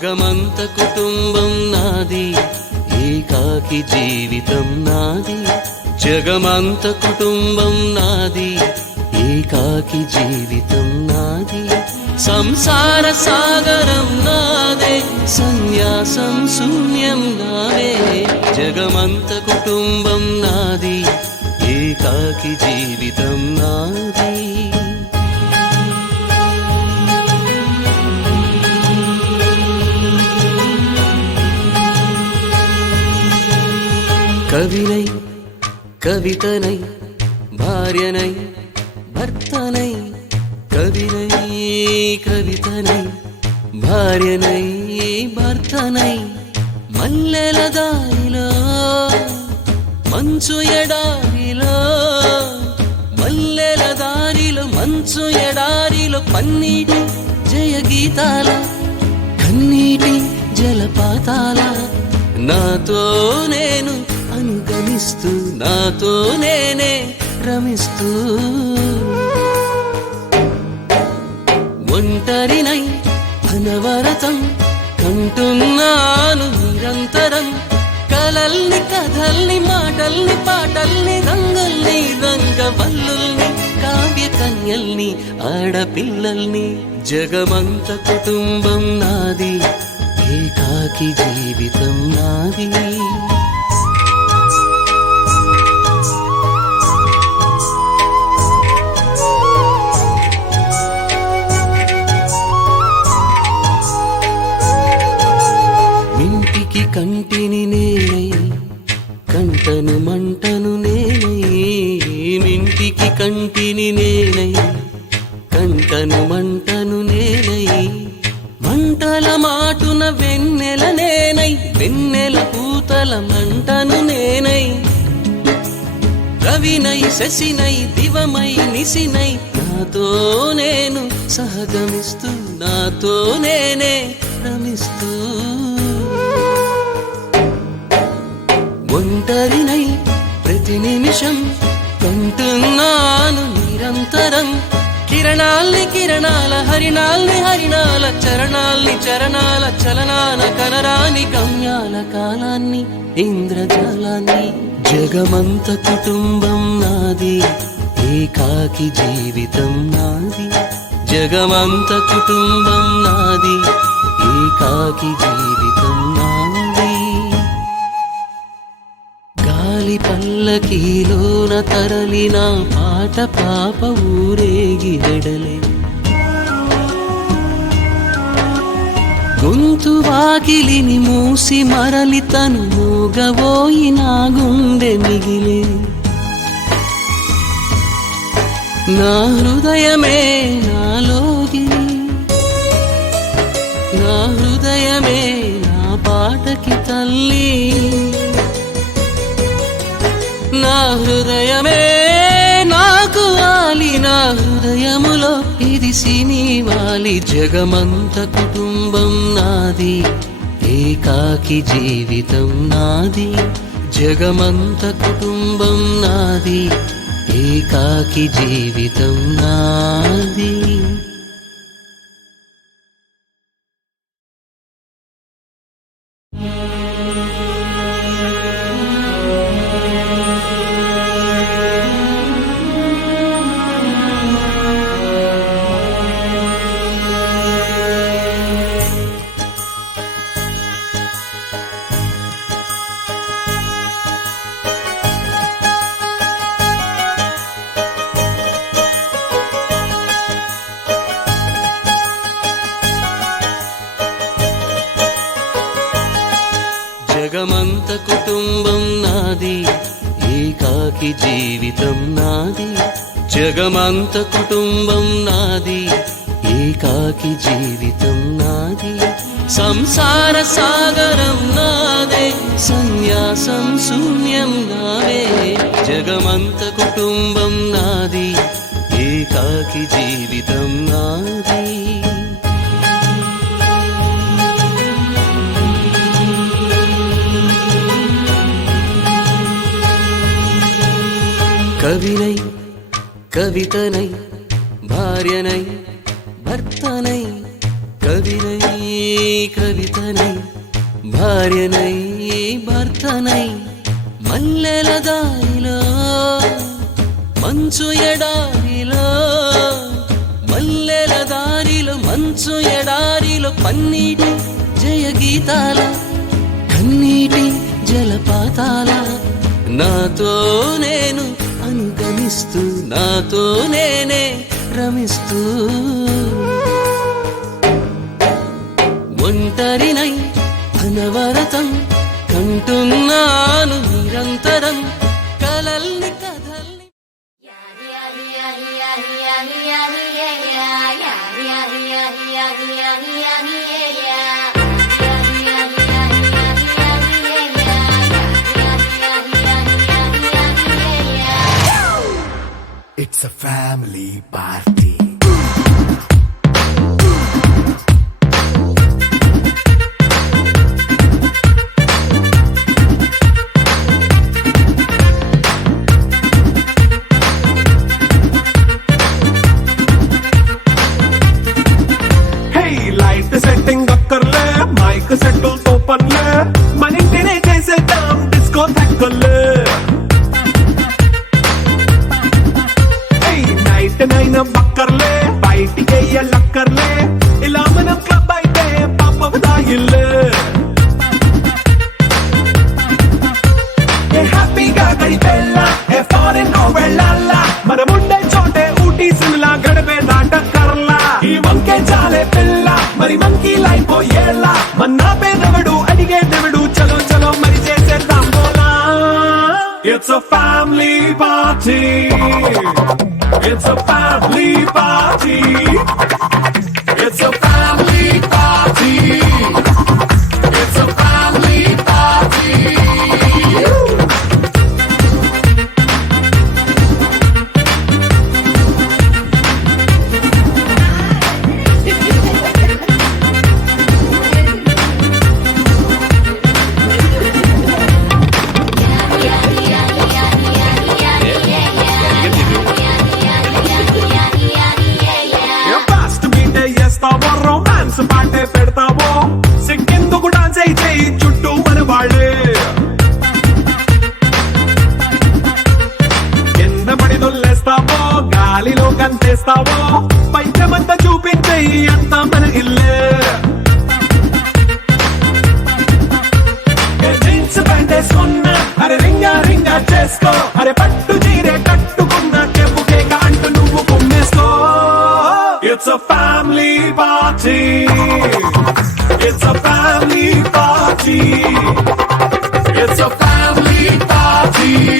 జగమంత కుటుంబం నాది, ఏకాకి జీవితం నాది. జగమంత కుటుంబం నాది, ఏకాకి జీవితం నాది. సంసార సాగరం నాదే, సన్యాసం శూన్యం నావే. జగమంత కుటుంబం నాది, ఏకాకి జీవితం నాది. కవినై కవితనై భార్యనై భర్తనై, కవినై కవితనై భార్యనై భర్తనై. మల్లెల దారిలో మంచు ఎడారిలో, మల్లెల దారిలో మంచు ఎడారిలో, పన్నీటి జయ గీతాల కన్నీటి జలపాతాల. నాతో నేను అనుగమిస్తూ, నాతో నేనే రమిస్తూ, ఒంటరినై అనవరతం కంటున్నాను నిరంతరం. కలల్ని కథల్ని మాటల్ని పాటల్ని రంగుల్ని రంగవల్లుల్ని కావ్య కన్యల్ని ఆడపిల్లల్ని. జగమంత కుటుంబం నాది, ఏకాకి జీవితం నాది. మింటికి కంటిని నేనై, కంటను మంటను నేనై. మింటికి కంటిని నేనై, కంటను మంటను నేనై. మంటల మాటున వెన్నెల నేనై, వెన్నెల పూతల మంటను నేనై. రవినై శశినై దివమై నిశినై, నాతో నేను సహగమిస్తూ, నాతో నేనే రమిస్తూ. ఒంటరినై ప్రతి నిమిషం కంటున్నాను నిరంతరం. కిరణాల్ని కిరణాల హరిణాల్ని హరిణాల, చరణాల్ని చరణాల చలనాల, కనరాని గమ్యాల కాలాన్ని ఇంద్రజాలాన్ని. జగమంత కుటుంబం నాది, ఏకాకి జీవితం నాది. జగమంత కుటుంబం నాది, ఏకాకి జీవితం నాది. గాలి పల్లకీలోన తరలిన పాట పాప ఊరేగి వెడలే. గొంతు వాకిలిని మూసి మరలి తను మూగబోయి నా గుండె మిగిలే. నా హృదయమే నాలోగి, నా హృదయమే నా పాటకి తల్లి. నా హృదయమే నాకు వాలి, నా హృదయములో ఇరిసి నీవాలి. జగమంత కుటుంబం నాది, ఏకాకి జీవితం నాది. జగమంత కుటుంబం నాది, ఏకాకి జీవితం నాది. జగమంత కుటుంబం నాది, ఏకాకి జీవితం నాది. జగమంత కుటుంబం నాది, ఏకాకి జీవితం నాది, సంసార సాగరం నాదే, సన్యాసం శూన్యం నావే. జగమంత కుటుంబం నాది, ఏకాకి జీవితం నాది. కవినై కవితనై భార్యనై భర్తనై, కవినై కవితనై భార్యనై భర్తనై, మల్లెల దారిలో మంచు ఎడారిలో, మల్లెల దారిలో మంచు ఎడారిలో, పన్నీటి జయ గీతాల కన్నీటి జలపాతాల, నాతో నేను అనుగమిస్తూ నాతో నేనే రమిస్తూ, ఒంటరినై అనవరతం కంటున్నాను నిరంతరం కలల్ని కథల్ని. It's a family party. Hey, light setting akkarle, mic settle topanle, manintine chesedam disco thakkale. నైన బక్కర్లే బయటికి లక్కర్లే, ఇలా మనం క్లబ్ అయితే పాప దాయిల్లే. హ్యాపీగా గడిపెళ్ళ ఏ ఫారెన్ నో వెళ్ళాల, మనముండే చోటే ఊటీ సిమ్లా గడిపే దాటక్కర్లా. ఈ వంకే చాలే పిల్ల మరి మంకీ లైఫ్ ఏళ్ళ, మన్నా పేదవడు అడిగే దేవుడు, చలో చలో మరి చేసేద్దాం బోలా. It's a family party. It's a family party. It's a family party. It's a family party. Romance పాటే పెడతావో, సిగ్గెందుకు డాన్స్ అయితే చుట్టూ మన వాళ్ళే. కింద పడి దొల్లేస్తావో, గాలిలో కంతేస్తావో, పైచమంతా చూపించే అంతా మన ఇల్లే. జీన్స్ ప్యాంట్ వేసుకున్నా అరే రింగా రింగా చేసుకో, అరే పట్టు చీరే కట్టుకున్న చెప్పు కేక అంటూ నువ్వు కుమ్మేసుకో. It's a family party. It's a family party. It's a family party.